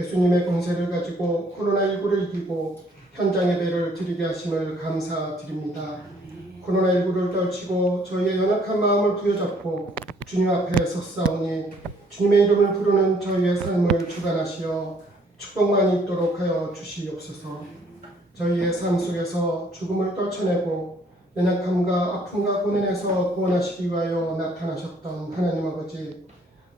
예수님의 권세를 가지고 코로나19를 이기고 현장 예배를 드리게 하심을 감사드립니다. 코로나19를 떨치고 저희의 연약한 마음을 부여잡고 주님 앞에 섰사오니 주님의 이름을 부르는 저희의 삶을 주관하시어 축복만 있도록 하여 주시옵소서. 저희의 삶 속에서 죽음을 떨쳐내고 연약함과 아픔과 고난에서 구원하시기 위하여 나타나셨던 하나님 아버지,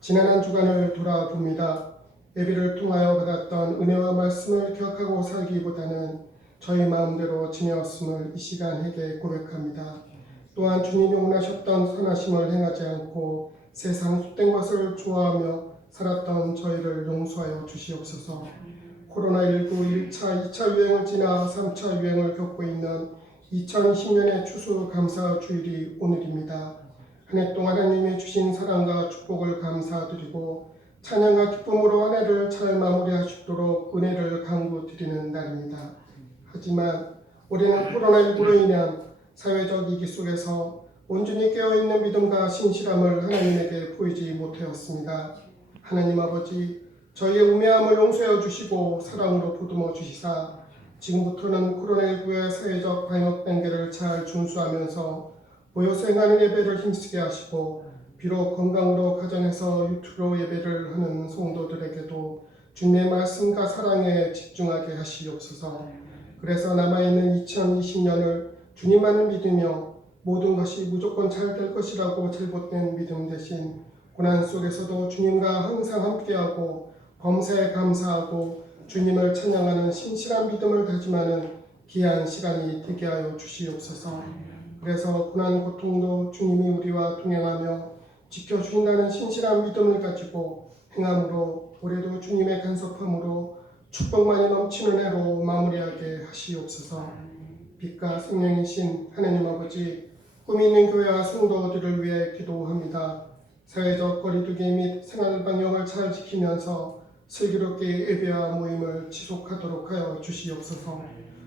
지난 한 주간을 돌아봅니다. 예배를 통하여 받았던 은혜와 말씀을 기억하고 살기보다는 저희 마음대로 지내었음을 이 시간 회개 고백합니다. 또한 주님이 원하셨던 선하심을 행하지 않고 세상 헛된 것을 좋아하며 살았던 저희를 용서하여 주시옵소서. 코로나19 1차, 2차 유행을 지나 3차 유행을 겪고 있는 2020년의 추수감사주일이 오늘입니다. 한 해 동안 하나님이 주신 사랑과 축복을 감사드리고 찬양과 기쁨으로 한 해를 잘 마무리할 수 있도록 은혜를 간구드리는 날입니다. 하지만 올해는 코로나19로 인한 사회적 위기 속에서 온전히 깨어있는 믿음과 신실함을 하나님에게 보이지 못하였습니다. 하나님 아버지, 저희의 우매함을 용서해 주시고 사랑으로 보듬어 주시사 지금부터는 코로나19의 사회적 방역 단계를 잘 준수하면서 모여서 행하는 예배를 힘쓰게 하시고 비록 건강으로 가정에서 유튜브로 예배를 하는 성도들에게도 주님의 말씀과 사랑에 집중하게 하시옵소서. 그래서 남아있는 2020년을 주님만을 믿으며 모든 것이 무조건 잘 될 것이라고 잘못된 믿음 대신 고난 속에서도 주님과 항상 함께하고 범사에 감사하고 주님을 찬양하는 신실한 믿음을 다짐하는 귀한 시간이 되게 하여 주시옵소서. 그래서 고난 고통도 주님이 우리와 동행하며 지켜주신다는 신실한 믿음을 가지고 행함으로 올해도 주님의 간섭함으로 축복만이 넘치는 해로 마무리하게 하시옵소서. 빛과 생명이신 하나님 아버지, 꿈이 있는 교회와 성도들을 위해 기도합니다. 사회적 거리두기 및 생활 방역을 잘 지키면서 슬기롭게 예배와 모임을 지속하도록 하여 주시옵소서.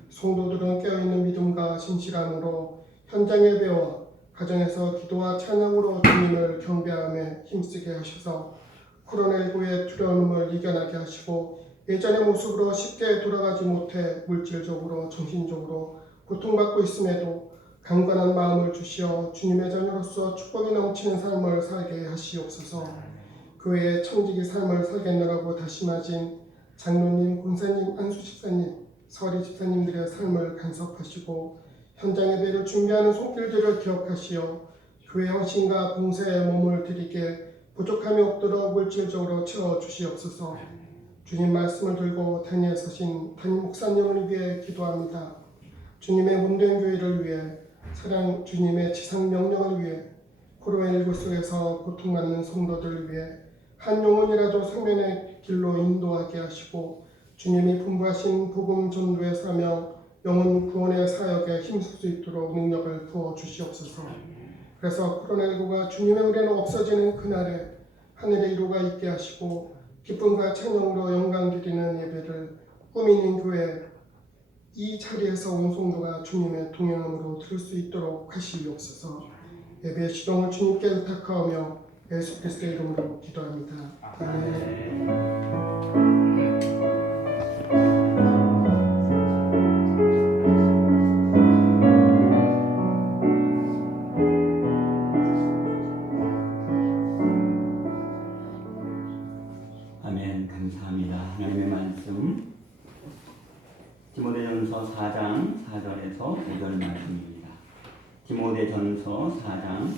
성도들은 깨어있는 믿음과 신실함으로 현장 예배와 가정에서 기도와 찬양으로 주님을 경배함에 힘쓰게 하셔서 코로나19의 두려움을 이겨나게 하시고 예전의 모습으로 쉽게 돌아가지 못해 물질적으로 정신적으로 고통받고 있음에도 강건한 마음을 주시어 주님의 자녀로서 축복이 넘치는 삶을 살게 하시옵소서. 교회의 청지기 삶을 살겠노라고 다짐하신 장로님, 권사님, 안수 집사님, 서리 집사님들의 삶을 간섭하시고 현장 예배를 준비하는 손길들을 기억하시어 교회 헌신과 봉사에 몸을 들이게 부족함이 없도록 물질적으로 채워주시옵소서. 주님 말씀을 들고 단위에 서신 담임 목사님을 위해 기도합니다. 주님의 몸된 교회를 위해 사랑 주님의 지상 명령을 위해 코로나19 속에서 고통받는 성도들을 위해 한 영혼이라도 생명의 길로 인도하게 하시고 주님이 분부하신 복음 전도의 사명 영혼 구원의 사역에 힘쓸 수 있도록 능력을 부어 주시옵소서. 그래서 코로나19가 주님의 은혜로 없어지는 그날에 하늘의 이루가 있게 하시고 기쁨과 찬양으로 영광 드리는 예배를 꿈이 있는 교회 이 자리에서 온 성도가 주님의 동행함으로 들을 수 있도록 하시옵소서. 예배의 시동을 주님께 부탁하오며 예수 그리스도의 이름으로 기도합니다. 아멘. 감사합니다. 하나님의 말씀 디모데전서 4장 4절에서 5절 말씀입니다. 디모데전서 4장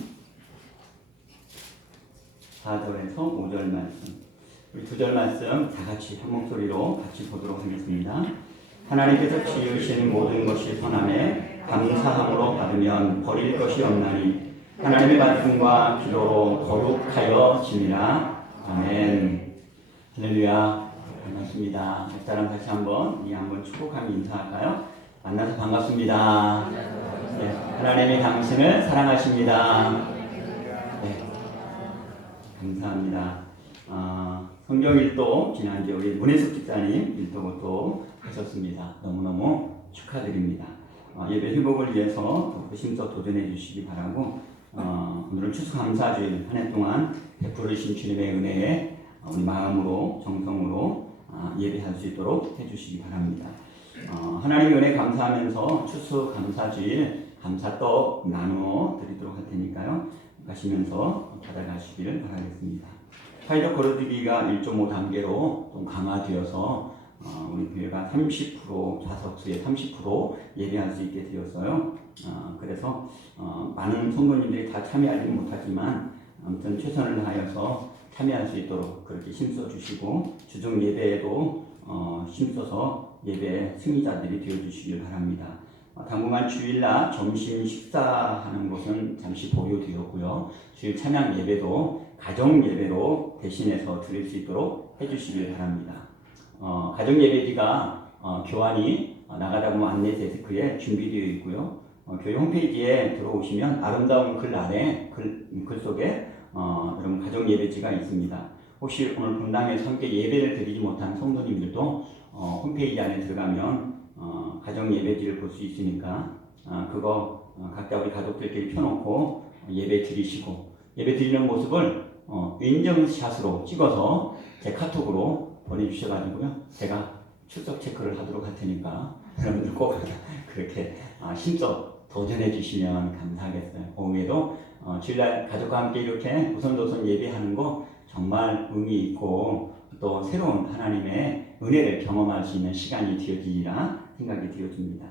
4절에서 5절 말씀. 우리 2절 말씀 다 같이 한 목소리로 같이 보도록 하겠습니다. 하나님께서 지으신 모든 것이 선함에 감사함으로 받으면 버릴 것이 없나니 하나님의 말씀과 기도로 거룩하여 지니라. 아멘. 할렐루야. 반갑습니다. 옆사람 다시 한번 축복하며 인사할까요? 만나서 반갑습니다. 네, 하나님이 당신을 사랑하십니다. 네, 감사합니다. 성경 일도 지난주에 우리 문혜숙 집사님 일도부터 하셨습니다. 너무너무 축하드립니다. 예배 회복을 위해서 힘써 도전해 주시기 바라고 오늘은 추수감사주일 한 해 동안 베풀으신 주님의 은혜에 우리 마음으로 정성으로 예배할 수 있도록 해주시기 바랍니다. 하나님 은혜 감사하면서 추수 감사주일 감사떡 나누어 드리도록 할 테니까요. 가시면서 받아가시기를 바라겠습니다. 사회적 거르두기가 1.5 단계로 좀 강화되어서 우리 교회가 30% 좌석수의 30% 예배할 수 있게 되었어요. 그래서 많은 성도님들이 다 참여하지는 못하지만 아무튼 최선을 다하여서 참여할 수 있도록 그렇게 힘써 주시고 주중 예배에도 힘써서 예배 승리자들이 되어 주시길 바랍니다. 당분간 주일날 점심 식사하는 것은 잠시 보류되었고요. 주일 찬양 예배도 가정 예배로 대신해서 드릴 수 있도록 해주시길 바랍니다. 가정 예배지가 교환이 나가다 보면 안내 데스크에 준비되어 있고요. 교회 홈페이지에 들어오시면 아름다운 글 아래 글 속에 여러분 가정 예배지가 있습니다. 혹시 오늘 본당에서 함께 예배를 드리지 못한 성도님들도 홈페이지 안에 들어가면 가정 예배지를 볼 수 있으니까 그거 각자 우리 가족들끼리 펴놓고 예배 드리시고 예배 드리는 모습을 인증샷으로 찍어서 제 카톡으로 보내주셔가지고요. 제가 출석 체크를 하도록 할 테니까 여러분들 꼭 그렇게 힘써 도전해 주시면 감사하겠어요. 오후에도 주일날 가족과 함께 이렇게 우선도선 예배하는 거 정말 의미 있고 또 새로운 하나님의 은혜를 경험할 수 있는 시간이 되어지리라 생각이 되어집니다.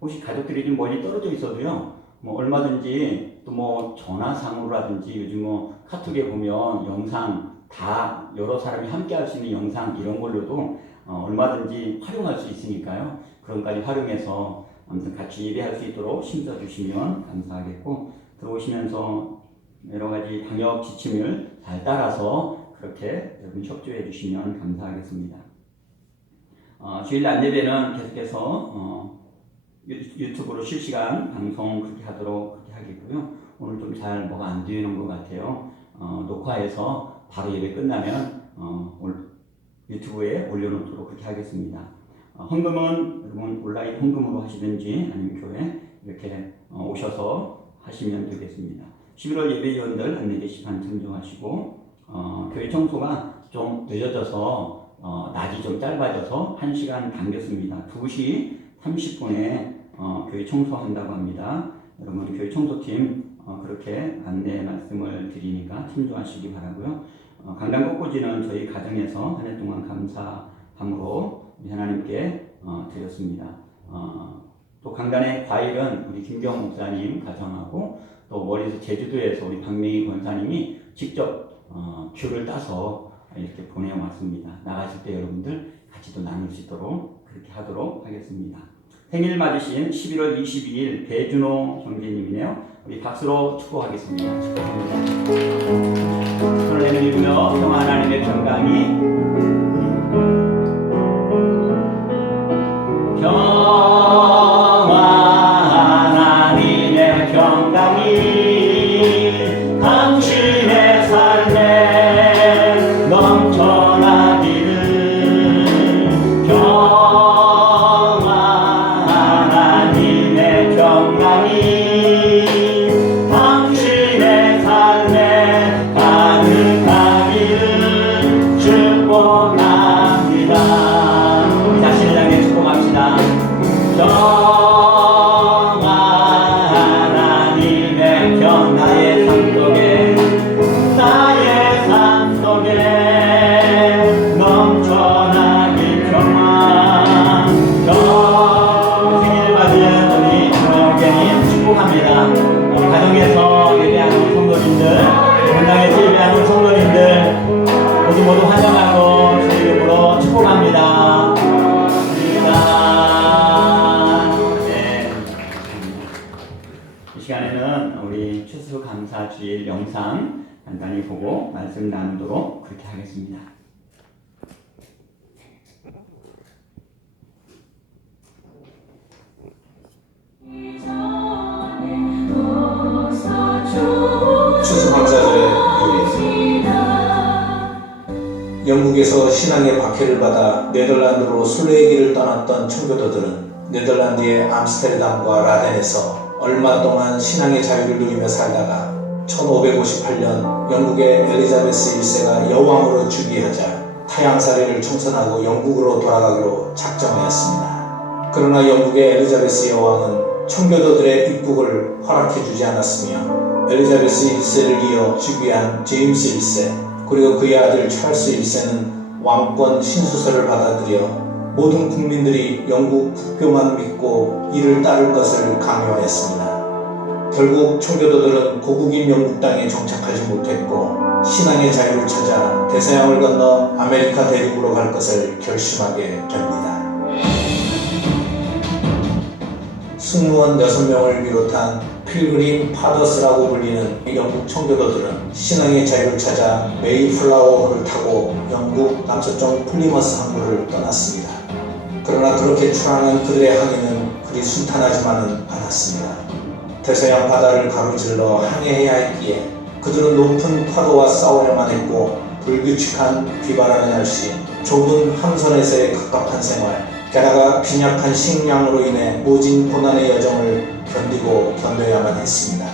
혹시 가족들이 좀 멀리 떨어져 있어도요, 얼마든지 또 전화상으로라든지 요즘 카톡에 보면 영상 다 여러 사람이 함께 할 수 있는 영상 이런 걸로도 얼마든지 활용할 수 있으니까요. 그런 것까지 활용해서 아무튼 같이 예배할 수 있도록 힘써 주시면 감사하겠고 들어오시면서 여러 가지 방역 지침을 잘 따라서 그렇게 여러분 협조해 주시면 감사하겠습니다. 주일 안예배는 계속해서 유튜브로 실시간 방송 그렇게 하겠고요. 오늘 좀 잘 뭐가 안 되는 것 같아요. 녹화해서 바로 예배 끝나면 유튜브에 올려놓도록 그렇게 하겠습니다. 헌금은 여러분 온라인 헌금으로 하시든지 아니면 교회 이렇게 오셔서 하시면 되겠습니다. 11월 예배위원들 안내 게시판 참조하시고 교회 청소가 좀 늦어져서 낮이 좀 짧아져서 1시간 당겼습니다. 2시 30분에 교회 청소한다고 합니다. 여러분 교회 청소팀 그렇게 안내 말씀을 드리니까 참조하시기 바라고요. 강단 꽃꽂이는 저희 가정에서 한 해 동안 감사함으로 우리 하나님께 드렸습니다. 또 강단의 과일은 우리 김경 목사님 가정하고 또 멀리서 제주도에서 우리 박명희 권사님이 직접 귤을 따서 이렇게 보내왔습니다. 나가실 때 여러분들 같이 또 나눌 수 있도록 그렇게 하도록 하겠습니다. 생일 맞으신 11월 22일 배준호 형제님이네요. 우리 박수로 축복하겠습니다. 축복합니다. 손을 내밀며 평화 하나님의 평강이 당신의 삶에 넘쳐나기를 하나님의 평강이 당신의 삶에 가득하기를 축복합니다. 우리 자신을 향해 축복합시다. 하나님의 평 나의 삶 속에 넘쳐나길 평화 생일 맞은 우리 정영경님 축복합니다. 우리 가정에서 예배하는 성도님들 본당에서 예배하는 성도님들 모두 환영하고 주의 이름으로 축복합니다. 이 시간에는 우리 추수감사주일 영상 간단히 보고 말씀 나누도록 그렇게 하겠습니다. 추수감사절의 유래. 영국에서 신앙의 박해를 받아 네덜란드로 순례의 길을 떠났던 청교도들은 네덜란드의 암스테르담과 라덴에서 얼마 동안 신앙의 자유를 누리며 살다가 1558년 영국의 엘리자베스 1세가 여왕으로 즉위하자 타양사리를 청산하고 영국으로 돌아가기로 작정하였습니다. 그러나 영국의 엘리자베스 여왕은 청교도들의 입국을 허락해주지 않았으며 엘리자베스 1세를 이어 즉위한 제임스 1세 그리고 그의 아들 찰스 1세는 왕권 신수설을 받아들여 모든 국민들이 영국 국교만 믿고 이를 따를 것을 강요하였습니다. 결국 청교도들은 고국인 영국 땅에 정착하지 못했고 신앙의 자유를 찾아 대서양을 건너 아메리카 대륙으로 갈 것을 결심하게 됩니다. 승무원 6명을 비롯한 필그림 파더스라고 불리는 영국 청교도들은 신앙의 자유를 찾아 메이플라워호를 타고 영국 남서쪽 플리머스 항구를 떠났습니다. 그러나 그렇게 출항한 그들의 항해는 그리 순탄하지만은 않았습니다. 대서양 바다를 가로질러 항해해야 했기에 그들은 높은 파도와 싸우려만 했고 불규칙한 비바람의 날씨, 좁은 함선에서의 갑갑한 생활, 게다가 빈약한 식량으로 인해 모진 고난의 여정을 견디고 견뎌야만 했습니다.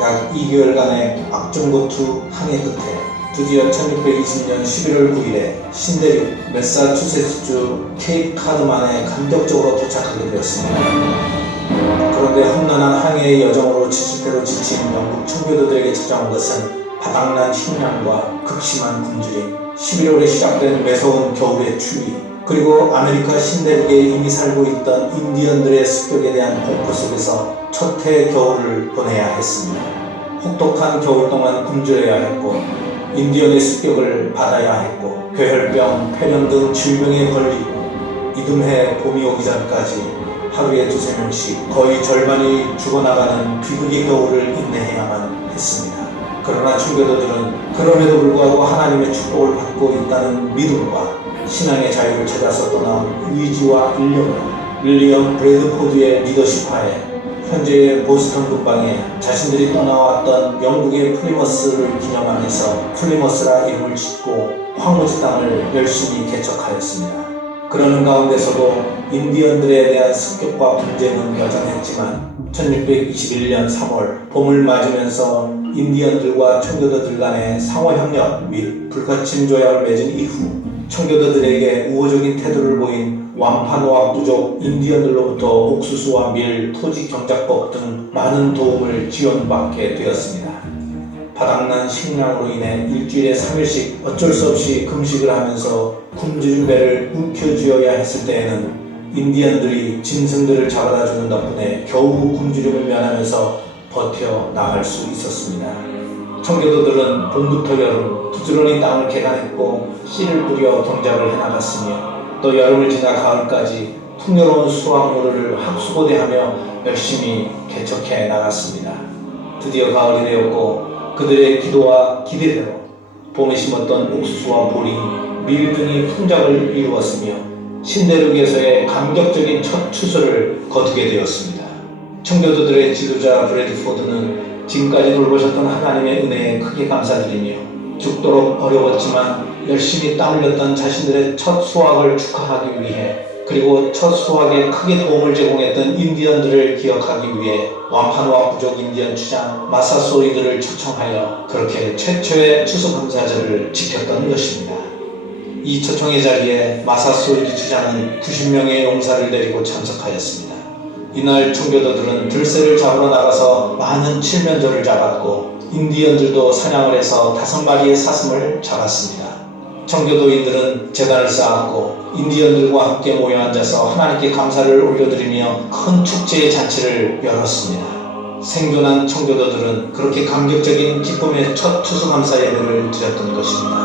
약 2개월간의 악중고투 항해 끝에 드디어 1620년 11월 9일에 신대륙 매사추세츠주 케이프 카드만에 감격적으로 도착하게 되었습니다. 그런데 험난한 항해의 여정으로 지칠 대로 지친 영국 청교도들에게 찾아온 것은 바닥난 식량과 극심한 굶주림, 11월에 시작된 매서운 겨울의 추위, 그리고 아메리카 신대륙에 이미 살고 있던 인디언들의 습격에 대한 공포 속에서 첫 해 겨울을 보내야 했습니다. 혹독한 겨울 동안 굶주려야 했고 인디언의 습격을 받아야 했고 괴혈병, 폐렴 등 질병에 걸리고 이듬해 봄이 오기 전까지 하루에 2~3명씩 거의 절반이 죽어나가는 비극의 겨울을 인내해야만 했습니다. 그러나 청교도들은 그럼에도 불구하고 하나님의 축복을 받고 있다는 믿음과 신앙의 자유를 찾아서 떠나온 의지와 인력으로 윌리엄 브래드포드의 리더십하에 현재의 보스턴 근방에 자신들이 떠나왔던 영국의 플리머스를 기념하면서 플리머스라 이름을 짓고 황무지 땅을 열심히 개척하였습니다. 그러는 가운데서도 인디언들에 대한 습격과 분쟁은 여전했지만 1621년 3월 봄을 맞으면서 인디언들과 청교도들 간의 상호협력 및 불가침 조약을 맺은 이후 청교도들에게 우호적인 태도를 보인 완파노아 부족 인디언들로부터 옥수수와 밀, 토지 경작법 등 많은 도움을 지원받게 되었습니다. 바닥난 식량으로 인해 일주일에 3일씩 어쩔 수 없이 금식을 하면서 굶주린 배를 움켜쥐어야 했을 때에는 인디언들이 짐승들을 잡아다 주는 덕분에 겨우 굶주림을 면하면서 버텨 나갈 수 있었습니다. 청교도들은 봄부터 여름 부지런히 땅을 개간했고 씨를 뿌려 경작을 해나갔으며 또 여름을 지나 가을까지 풍요로운 수확물을 학수고대하며 열심히 개척해 나갔습니다. 드디어 가을이 되었고 그들의 기도와 기대대로 봄에 심었던 옥수수와 보리, 밀 등이 풍작을 이루었으며 신대륙에서의 감격적인 첫 추수를 거두게 되었습니다. 청교도들의 지도자 브래드포드는 지금까지 돌보셨던 하나님의 은혜에 크게 감사드리며 죽도록 어려웠지만 열심히 땀 흘렸던 자신들의 첫 수확을 축하하기 위해 그리고 첫 수확에 크게 도움을 제공했던 인디언들을 기억하기 위해 완파노아 부족 인디언 추장 마사소이드를 초청하여 그렇게 최초의 추수감사절을 지켰던 것입니다. 이 초청의 자리에 마사소이드 추장은 90명의 용사를 데리고 참석하였습니다. 이날 청교도들은 들새를 잡으러 나가서 많은 칠면조를 잡았고 인디언들도 사냥을 해서 5마리의 사슴을 잡았습니다. 청교도인들은 제단을 쌓았고 인디언들과 함께 모여 앉아서 하나님께 감사를 올려드리며 큰 축제의 잔치를 열었습니다. 생존한 청교도들은 그렇게 감격적인 기쁨의 첫 추수감사 예배를 드렸던 것입니다.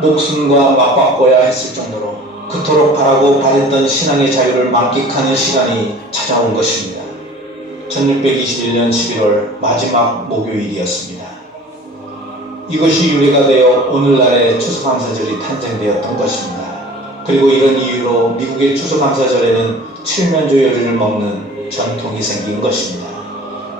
목숨과 맞바꿔야 했을 정도로 그토록 바라고 바랬던 신앙의 자유를 만끽하는 시간이 찾아온 것입니다. 1621년 11월 마지막 목요일이었습니다. 이것이 유래가 되어 오늘날의 추수감사절이 탄생되었던 것입니다. 그리고 이런 이유로 미국의 추수감사절에는 칠면조 요리를 먹는 전통이 생긴 것입니다.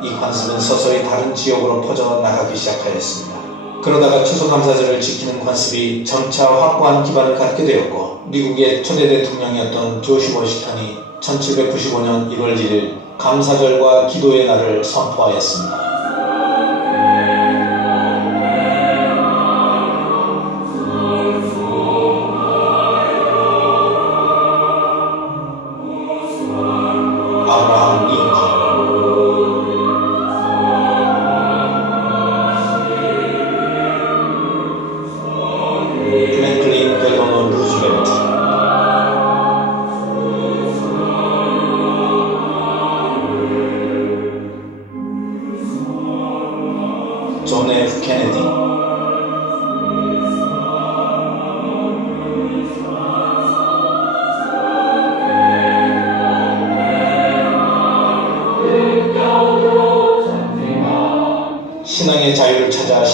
이 관습은 서서히 다른 지역으로 퍼져나가기 시작하였습니다. 그러다가 추수감사절을 지키는 관습이 점차 확고한 기반을 갖게 되었고 미국의 초대 대통령이었던 조지 워싱턴이 1795년 1월 1일 감사절과 기도의 날을 선포하였습니다.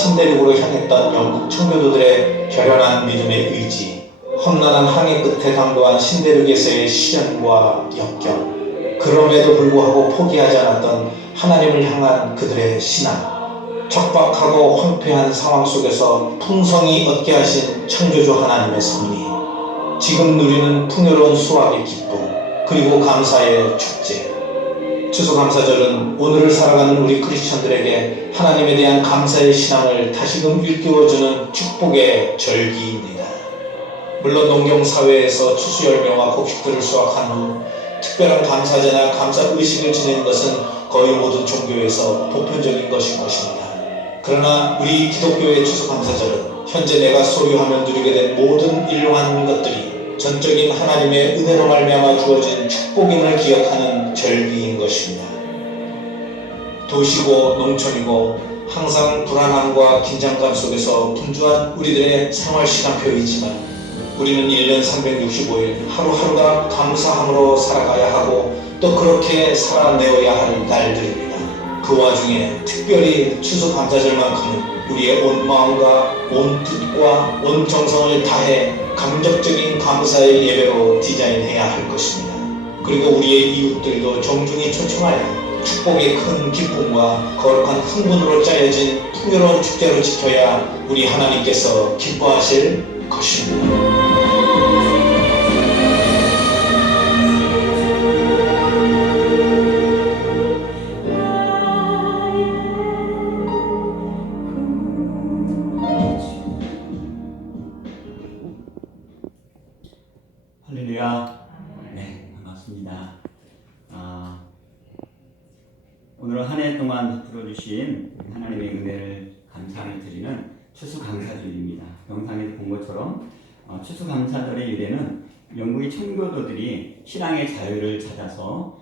신대륙으로 향했던 영국 청교도들의 결연한 믿음의 의지, 험난한 항해 끝에 당도한 신대륙에서의 시련과 역경, 그럼에도 불구하고 포기하지 않았던 하나님을 향한 그들의 신앙, 척박하고 황폐한 상황 속에서 풍성히 얻게 하신 창조주 하나님의 섭리, 지금 누리는 풍요로운 수확의 기쁨, 그리고 감사의 축제. 추수감사절은 오늘을 살아가는 우리 크리스천들에게 하나님에 대한 감사의 신앙을 다시금 일깨워주는 축복의 절기입니다. 물론 농경사회에서 추수 열매와 곡식들을 수확한 후 특별한 감사제나 감사의식을 지내는 것은 거의 모든 종교에서 보편적인 것일 것입니다. 그러나 우리 기독교의 추수감사절은 현재 내가 소유하며 누리게 된 모든 일용한 것들이 전적인 하나님의 은혜로 말미암아 주어진 축복임을 기억하는 절기인 것입니다. 도시고 농촌이고 항상 불안함과 긴장감 속에서 분주한 우리들의 생활 시간표이지만 우리는 1년 365일 하루하루가 감사함으로 살아가야 하고 또 그렇게 살아내어야 할 날들입니다. 그 와중에 특별히 추수감사절만큼은 우리의 온 마음과 온 뜻과 온 정성을 다해 감격적인 감사의 예배로 디자인해야 할 것입니다. 그리고 우리의 이웃들도 정중히 초청하여 축복의 큰 기쁨과 거룩한 흥분으로 짜여진 풍요로운 축제로 지켜야 우리 하나님께서 기뻐하실 것입니다. 할렐루야. 네, 반갑습니다. 오늘은 한 해 동안 베풀어 주신 하나님의 은혜를 감사를 드리는 추수감사절입니다. 영상에서 본 것처럼 추수감사절의 유래는 영국의 청교도들이 신앙의 자유를 찾아서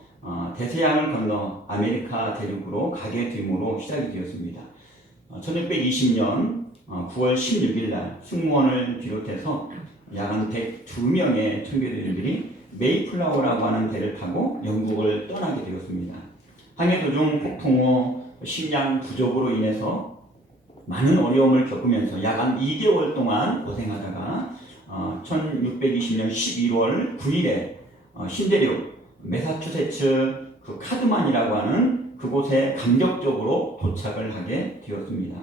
대서양을 건너 아메리카 대륙으로 가게 됨으로 시작이 되었습니다. 1620년 9월 16일 날 승무원을 비롯해서 약 한 102명의 청교도들이 메이플라워라고 하는 배를 타고 영국을 떠나게 되었습니다. 항해 도중 폭풍우, 식량 부족으로 인해서 많은 어려움을 겪으면서 약 한 2개월 동안 고생하다가 1620년 11월 9일에 신대륙 매사추세츠 그 카드만이라고 하는 그곳에 감격적으로 도착을 하게 되었습니다.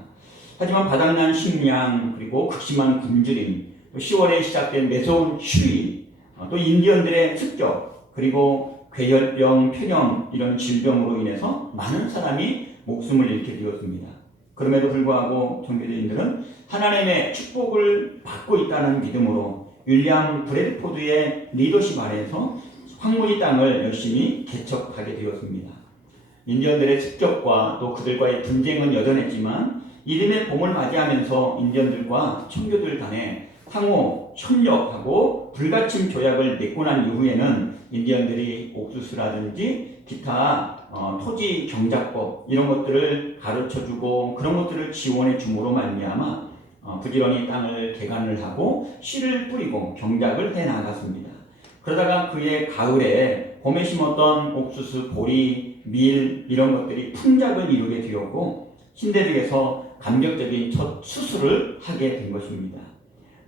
하지만 바닥난 식량 그리고 극심한 굶주림, 10월에 시작된 매서운 추위, 또 인디언들의 습격, 그리고 괴혈병, 폐렴 이런 질병으로 인해서 많은 사람이 목숨을 잃게 되었습니다. 그럼에도 불구하고 종교인들은 하나님의 축복을 받고 있다는 믿음으로 윌리엄 브래드포드의 리더십 아래에서 황무지 땅을 열심히 개척하게 되었습니다. 인디언들의 습격과 또 그들과의 분쟁은 여전했지만 이듬해 봄을 맞이하면서 인디언들과 청교도들 간에 상호 협력하고 불가침 조약을 맺고 난 이후에는 인디언들이 옥수수라든지 기타 토지 경작법 이런 것들을 가르쳐주고 그런 것들을 지원해 줌으로 말미암아 부지런히 땅을 개간을 하고 씨를 뿌리고 경작을 해 나갔습니다. 그러다가 그해 가을에 봄에 심었던 옥수수, 보리, 밀 이런 것들이 풍작을 이루게 되었고 신대륙에서 감격적인 첫 수술을 하게 된 것입니다.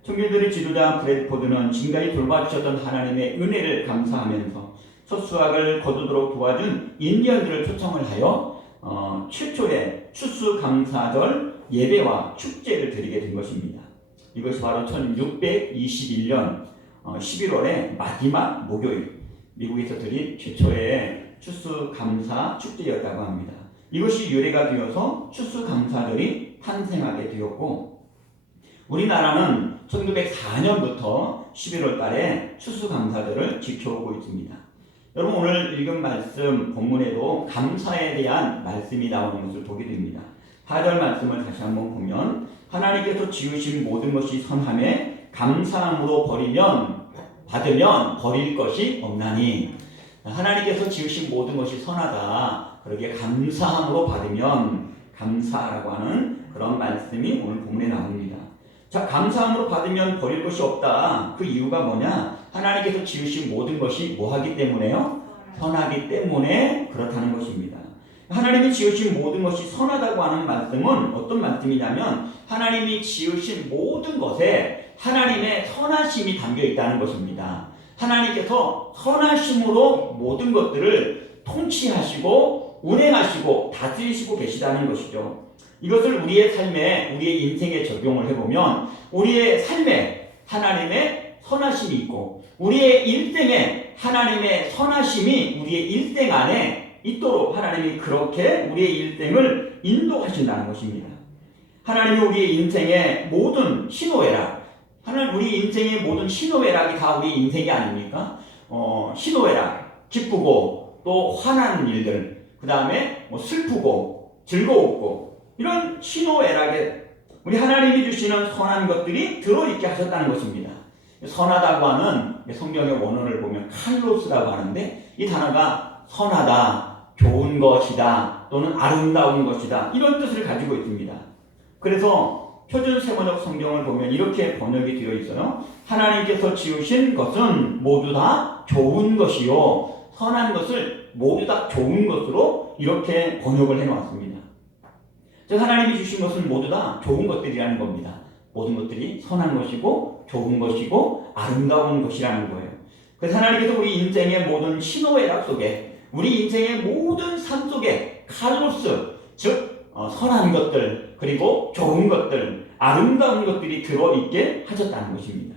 청교도의 지도자 브래드포드는 지금까지 돌봐주셨던 하나님의 은혜를 감사하면서 첫 수확을 거두도록 도와준 인디언들을 초청을 하여 최초의 추수감사절 예배와 축제를 드리게 된 것입니다. 이것이 바로 1621년 11월의 마지막 목요일 미국에서 드린 최초의 추수감사 축제였다고 합니다. 이것이 유래가 되어서 추수감사절이 탄생하게 되었고 우리나라는 1904년부터 11월 달에 추수감사절을 지켜오고 있습니다. 여러분 오늘 읽은 말씀 본문에도 감사에 대한 말씀이 나오는 것을 보게 됩니다. 4절 말씀을 다시 한번 보면 하나님께서 지으신 모든 것이 선함에 감사함으로 받으면 버릴 것이 없나니 하나님께서 지으신 모든 것이 선하다. 그러기에 감사함으로 받으면 감사라고 하는 그런 말씀이 오늘 본문에 나옵니다. 자, 감사함으로 받으면 버릴 것이 없다. 그 이유가 뭐냐? 하나님께서 지으신 모든 것이 뭐하기 때문에요? 선하기 때문에 그렇다는 것입니다. 하나님이 지으신 모든 것이 선하다고 하는 말씀은 어떤 말씀이냐면 하나님이 지으신 모든 것에 하나님의 선하심이 담겨 있다는 것입니다. 하나님께서 선하심으로 모든 것들을 통치하시고 운행하시고 다스리시고 계시다는 것이죠. 이것을 우리의 삶에, 우리의 인생에 적용을 해보면 우리의 삶에 하나님의 선하심이 있고 우리의 일생에 하나님의 선하심이 우리의 일생 안에 있도록 하나님이 그렇게 우리의 일생을 인도하신다는 것입니다. 하나님이 우리의 인생의 모든 희노애락, 하나님 우리 인생의 모든 희노애락이 다 우리 인생이 아닙니까? 희노애락, 기쁘고 또 화나는 일들, 그 다음에 슬프고 즐거웠고 이런 희노애락에 우리 하나님이 주시는 선한 것들이 들어있게 하셨다는 것입니다. 선하다고 하는 성경의 원어를 보면 칼로스라고 하는데 이 단어가 선하다, 좋은 것이다 또는 아름다운 것이다 이런 뜻을 가지고 있습니다. 그래서 표준 세번역 성경을 보면 이렇게 번역이 되어 있어요. 하나님께서 지으신 것은 모두 다 좋은 것이요 선한 것을 모두 다 좋은 것으로 이렇게 번역을 해놓았습니다. 즉 하나님이 주신 것은 모두 다 좋은 것들이라는 겁니다. 모든 것들이 선한 것이고 좋은 것이고 아름다운 것이라는 거예요. 그래서 하나님께서 우리 인생의 모든 희노애락 속에 우리 인생의 모든 삶 속에 칼로스 즉 선한 것들 그리고 좋은 것들 아름다운 것들이 들어있게 하셨다는 것입니다.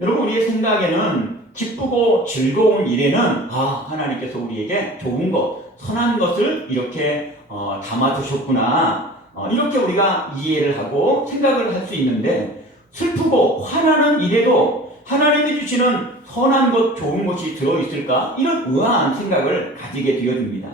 여러분 우리의 생각에는 기쁘고 즐거운 일에는 하나님께서 우리에게 좋은 것 선한 것을 이렇게 담아주셨구나 이렇게 우리가 이해를 하고 생각을 할 수 있는데 슬프고 화나는 일에도 하나님이 주시는 선한 것 좋은 것이 들어있을까 이런 의아한 생각을 가지게 되어집니다.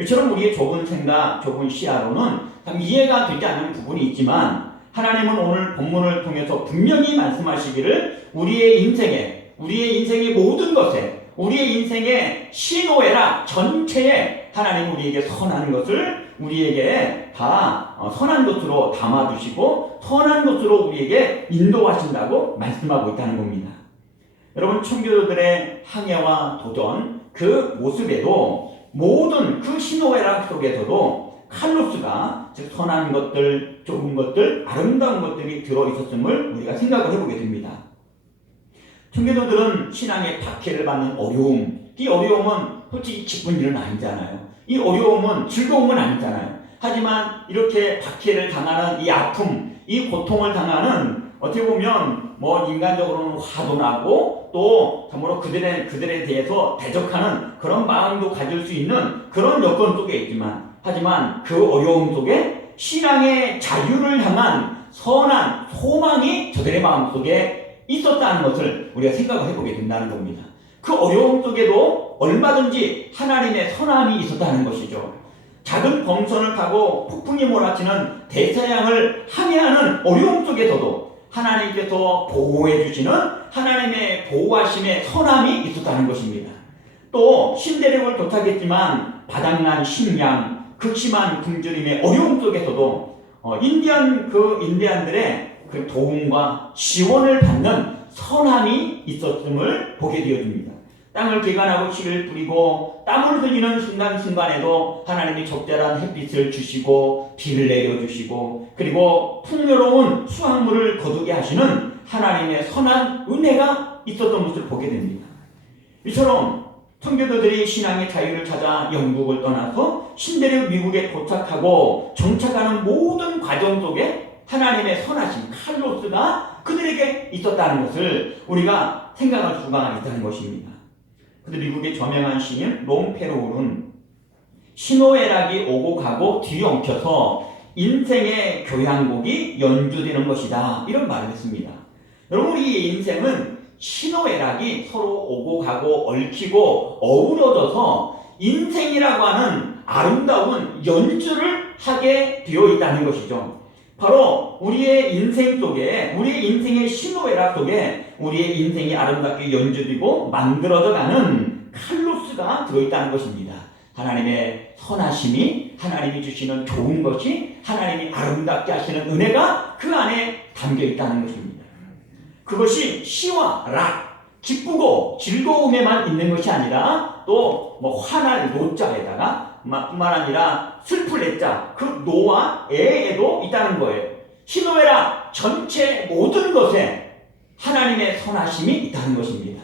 이처럼 우리의 좁은 생각 좁은 시야로는 참 이해가 되지 않는 부분이 있지만 하나님은 오늘 본문을 통해서 분명히 말씀하시기를 우리의 인생의 모든 것에 우리의 인생의 희노애락 전체에 하나님 우리에게 선한 것을 우리에게 다 선한 것으로 담아주시고 선한 것으로 우리에게 인도하신다고 말씀하고 있다는 겁니다. 여러분 청교도들의 항해와 도전 그 모습에도 모든 그 희노애락 속에서도 칼로스가 즉 선한 것들, 좋은 것들, 아름다운 것들이 들어있었음을 우리가 생각을 해보게 됩니다. 청교도들은 신앙의 박해를 받는 어려움, 이 어려움은 솔직히 기쁜 일은 아니잖아요. 이 어려움은 즐거움은 아니잖아요. 하지만 이렇게 박해를 당하는 이 아픔, 이 고통을 당하는 어떻게 보면 인간적으로는 화도 나고 또 참으로 그들에 대해서 대적하는 그런 마음도 가질 수 있는 그런 여건 속에 있지만 하지만 그 어려움 속에 신앙의 자유를 향한 선한 소망이 저들의 마음속에 있었다는 것을 우리가 생각을 해보게 된다는 겁니다. 그 어려움 속에도 얼마든지 하나님의 선함이 있었다는 것이죠. 작은 범선을 타고 폭풍이 몰아치는 대서양을 항해하는 어려움 속에서도 하나님께서 보호해 주시는 하나님의 보호하심의 선함이 있었다는 것입니다. 또 신대륙을 도착했지만 바닥난 식량, 극심한 굶주림의 어려움 속에서도 인디안들의 그 도움과 지원을 받는 선함이 있었음을 보게 되어집니다. 땅을 개간하고 씨를 뿌리고 땀을 흘리는 순간순간에도 하나님이 적절한 햇빛을 주시고 비를 내려주시고 그리고 풍요로운 수확물을 거두게 하시는 하나님의 선한 은혜가 있었던 것을 보게 됩니다. 이처럼 청교도들이 신앙의 자유를 찾아 영국을 떠나서 신대륙 미국에 도착하고 정착하는 모든 과정 속에 하나님의 선하신 칼로스가 그들에게 있었다는 것을 우리가 생각할 수가 있다는 것입니다. 근데 미국의 저명한 시인 롱페로울은 희노애락이 오고 가고 뒤엉켜서 인생의 교향곡이 연주되는 것이다 이런 말을 했습니다. 여러분 우리의 인생은 희노애락이 서로 오고 가고 얽히고 어우러져서 인생이라고 하는 아름다운 연주를 하게 되어 있다는 것이죠. 바로 우리의 인생 속에 우리의 인생의 희노애락 속에 우리의 인생이 아름답게 연주되고 만들어져가는 칼로스가 들어있다는 것입니다. 하나님의 선하심이 하나님이 주시는 좋은 것이 하나님이 아름답게 하시는 은혜가 그 안에 담겨있다는 것입니다. 그것이 시와 락 기쁘고 즐거움에만 있는 것이 아니라 또 화날 노자에다가 뿐만 아니라 슬플 애자, 그 노와 애에도 있다는 거예요. 시노에라 전체 모든 것에 하나님의 선하심이 있다는 것입니다.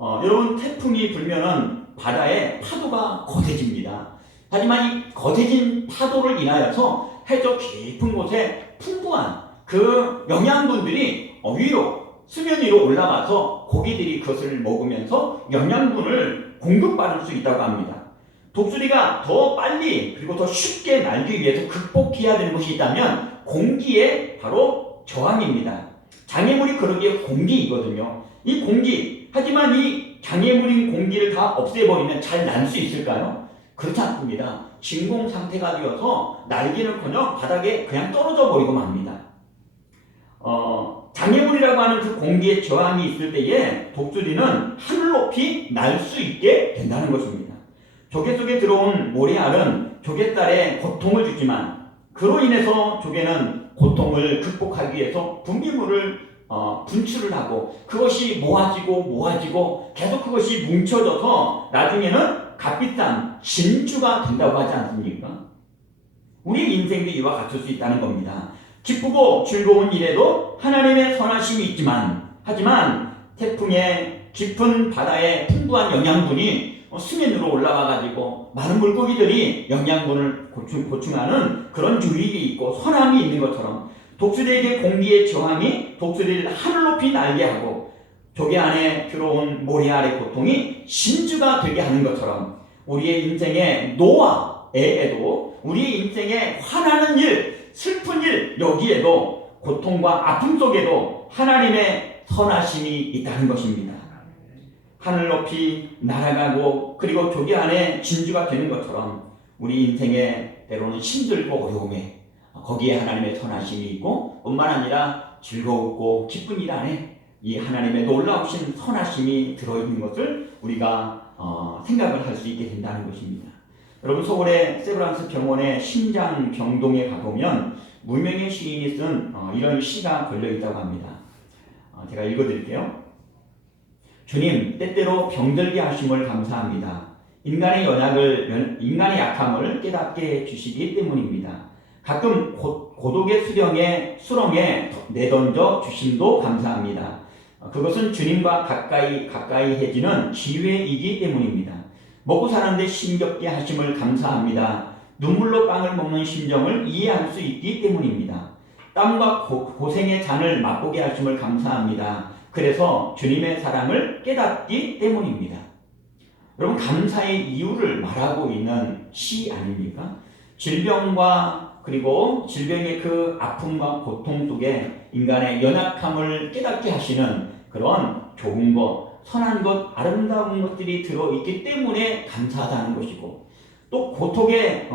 여러분, 태풍이 불면은 바다에 파도가 거세집니다. 하지만 이 거세진 파도를 인하여서 해저 깊은 곳에 풍부한 그 영양분들이 위로 수면 위로 올라가서 고기들이 그것을 먹으면서 영양분을 공급받을 수 있다고 합니다. 독수리가 더 빨리 그리고 더 쉽게 날기 위해서 극복해야 되는 것이 있다면 공기의 바로 저항입니다. 장애물이 그러기에 공기이거든요. 이 공기, 하지만 이 장애물인 공기를 다 없애버리면 잘 날 수 있을까요? 그렇지 않습니다. 진공 상태가 되어서 날기는커녕 바닥에 그냥 떨어져 버리고 맙니다. 장애물이라고 하는 그 공기의 저항이 있을 때에 독수리는 하늘 높이 날 수 있게 된다는 것입니다. 조개 속에 들어온 모래알은 조개딸에 고통을 주지만 그로 인해서 조개는 고통을 극복하기 위해서 분비물을 분출을 하고 그것이 모아지고 계속 그것이 뭉쳐져서 나중에는 값비싼 진주가 된다고 하지 않습니까? 우리 인생도 이와 같을 수 있다는 겁니다. 기쁘고 즐거운 일에도 하나님의 선하심이 있지만 하지만 태풍의 깊은 바다의 풍부한 영양분이 수면으로 올라와가지고 많은 물고기들이 영양분을 보충하는 그런 유익이 있고 선함이 있는 것처럼 독수리에게 공기의 저항이 독수리를 하늘 높이 날게 하고 조개 안에 들어온 모래알의 고통이 진주가 되게 하는 것처럼 우리의 인생의 노와 애에도 우리의 인생의 화나는 일, 슬픈 일, 여기에도 고통과 아픔 속에도 하나님의 선하심이 있다는 것입니다. 하늘 높이 날아가고 그리고 조개 안에 진주가 되는 것처럼 우리 인생에 때로는 힘들고 어려움에 거기에 하나님의 선하심이 있고 뿐만 아니라 즐거웠고 기쁜 일 안에 이 하나님의 놀라우신 선하심이 들어있는 것을 우리가 생각을 할 수 있게 된다는 것입니다. 여러분, 서울의 세브란스 병원의 심장병동에 가보면 무명의 시인이 쓴 이런 시가 걸려있다고 합니다. 제가 읽어드릴게요. 주님, 때때로 병들게 하심을 감사합니다. 인간의 약함을 깨닫게 해주시기 때문입니다. 가끔 고독의 수렁에 내던져 주심도 감사합니다. 그것은 주님과 가까이해지는 기회이기 때문입니다. 먹고 사는데 힘겹게 하심을 감사합니다. 눈물로 빵을 먹는 심정을 이해할 수 있기 때문입니다. 땀과 고생의 잔을 맛보게 하심을 감사합니다. 그래서 주님의 사랑을 깨닫기 때문입니다. 여러분, 감사의 이유를 말하고 있는 시 아닙니까? 질병과 그리고 질병의 그 아픔과 고통 속에 인간의 연약함을 깨닫게 하시는 그런 좋은 것, 선한 것, 아름다운 것들이 들어있기 때문에 감사하다는 것이고 또 고독의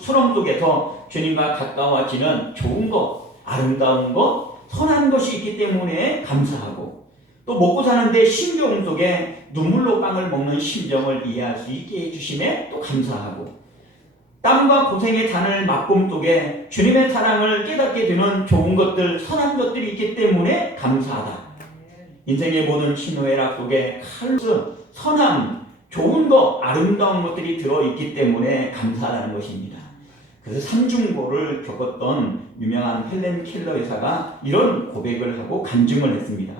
수렁 속에서 주님과 가까워지는 좋은 것, 아름다운 것, 선한 것이 있기 때문에 감사하고 또 먹고 사는데 신경 속에 눈물로 빵을 먹는 심정을 이해할 수 있게 해주심에 또 감사하고 땀과 고생의 잔을 맛봄 속에 주님의 사랑을 깨닫게 되는 좋은 것들, 선한 것들이 있기 때문에 감사하다. 인생의 모든 신호애락 속에 칼로스, 선함, 좋은 것, 아름다운 것들이 들어있기 때문에 감사하다는 것입니다. 그래서 삼중고를 겪었던 유명한 헬렌 켈러 여사가 이런 고백을 하고 간증을 했습니다.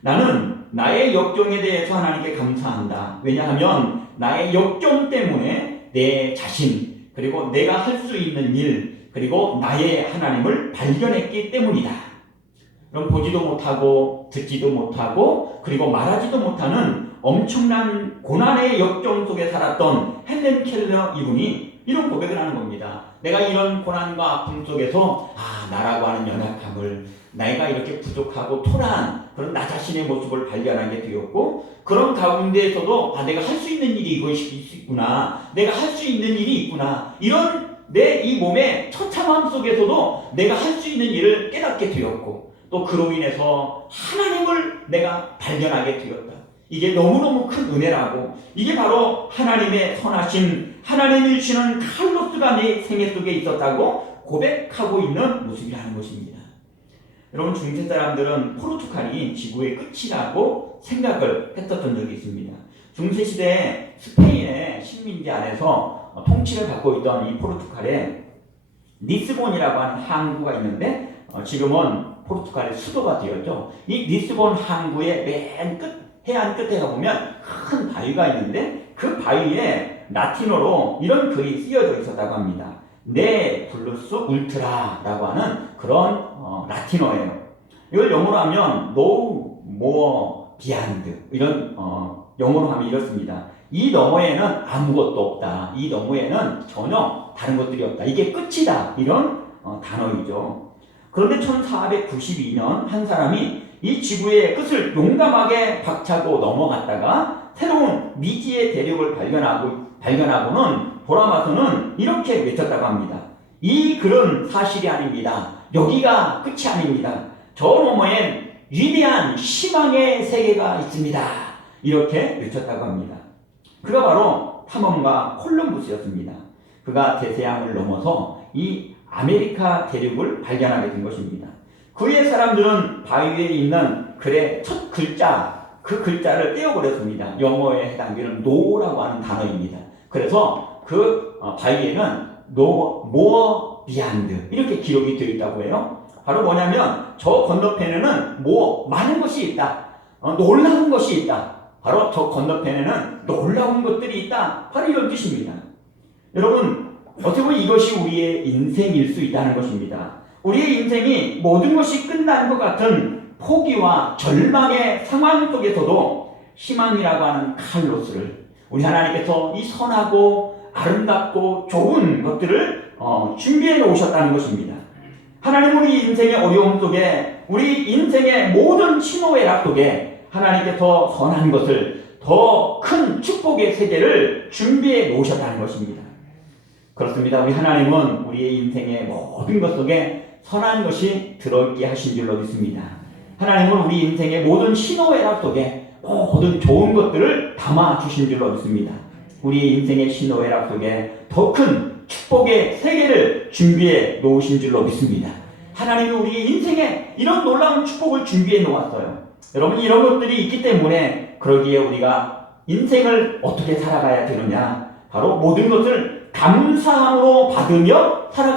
나는 나의 역경에 대해서 하나님께 감사한다. 왜냐하면 나의 역경 때문에 내 자신, 그리고 내가 할 수 있는 일, 그리고 나의 하나님을 발견했기 때문이다. 그럼 보지도 못하고 듣지도 못하고 그리고 말하지도 못하는 엄청난 고난의 역경 속에 살았던 헬렌 켈러 이분이 이런 고백을 하는 겁니다. 내가 이런 고난과 아픔 속에서 나라고 하는 연약함을, 내가 이렇게 부족하고 토라한 그런 나 자신의 모습을 발견하게 되었고 그런 가운데에서도 내가 할 수 있는 일이 이것이 있구나, 내가 할 수 있는 일이 있구나, 이런 내 이 몸의 처참함 속에서도 내가 할 수 있는 일을 깨닫게 되었고 또 그로 인해서 하나님을 내가 발견하게 되었다. 이게 너무너무 큰 은혜라고, 이게 바로 하나님의 선하심, 하나님이 주시는 칼로스가 내 생애 속에 있었다고 고백하고 있는 모습이라는 것입니다. 여러분, 중세 사람들은 포르투갈이 지구의 끝이라고 생각을 했었던 적이 있습니다. 중세시대에 스페인의 식민지 안에서 통치를 받고 있던 이 포르투갈에 리스본이라고 하는 항구가 있는데 지금은 포르투갈의 수도가 되었죠. 이 리스본 항구의 맨 끝, 해안 끝에 가보면 큰 바위가 있는데 그 바위에 라틴어로 이런 글이 쓰여져 있었다고 합니다. 네 블루스 울트라라고 하는 그런 라틴어예요. 이걸 영어로 하면 no more beyond 이런 영어로 하면 이렇습니다. 이 너머에는 아무것도 없다. 이 너머에는 전혀 다른 것들이 없다. 이게 끝이다. 이런 단어이죠. 그런데 1492년 한 사람이 이 지구의 끝을 용감하게 박차고 넘어갔다가 새로운 미지의 대륙을 발견하고는 돌아와서는 이렇게 외쳤다고 합니다. 이 글은 사실이 아닙니다. 여기가 끝이 아닙니다. 저 너머엔 위대한 희망의 세계가 있습니다. 이렇게 외쳤다고 합니다. 그가 바로 탐험가 콜럼부스였습니다. 그가 대서양을 넘어서 이 아메리카 대륙을 발견하게 된 것입니다. 그의 사람들은 바위에 있는 글의 첫 글자, 그 글자를 떼어버렸습니다. 영어에 해당되는 no라고 하는 단어입니다. 그래서 그 바위에는 no more beyond 이렇게 기록이 되어 있다고 해요. 바로 뭐냐면 저 건너편에는 많은 것이 있다. 놀라운 것이 있다. 바로 저 건너편에는 놀라운 것들이 있다. 바로 이런 뜻입니다. 여러분, 어떻게 보면 이것이 우리의 인생일 수 있다는 것입니다. 우리의 인생이 모든 것이 끝난 것 같은 포기와 절망의 상황 속에서도 희망이라고 하는 칼로스를 우리 하나님께서 이 선하고 아름답고 좋은 것들을 준비해 놓으셨다는 것입니다. 하나님 우리 인생의 어려움 속에 우리 인생의 모든 신호애락 속에 하나님께서 선한 것을 더 큰 축복의 세계를 준비해 놓으셨다는 것입니다. 그렇습니다. 우리 하나님은 우리의 인생의 모든 것 속에 선한 것이 들어있게 하신 줄로 믿습니다. 하나님은 우리 인생의 모든 신호애락 속에 모든 좋은 것들을 담아 주신 줄로 믿습니다. 우리의 인생의 신호애락 속에 더 큰 축복의 세계를 준비해 놓으신 줄로 믿습니다. 하나님이 우리의 인생에 이런 놀라운 축복을 준비해 놓았어요. 여러분, 이런 것들이 있기 때문에 그러기에 우리가 인생을 어떻게 살아가야 되느냐? 바로 모든 것을 감사함으로 받으며 살아가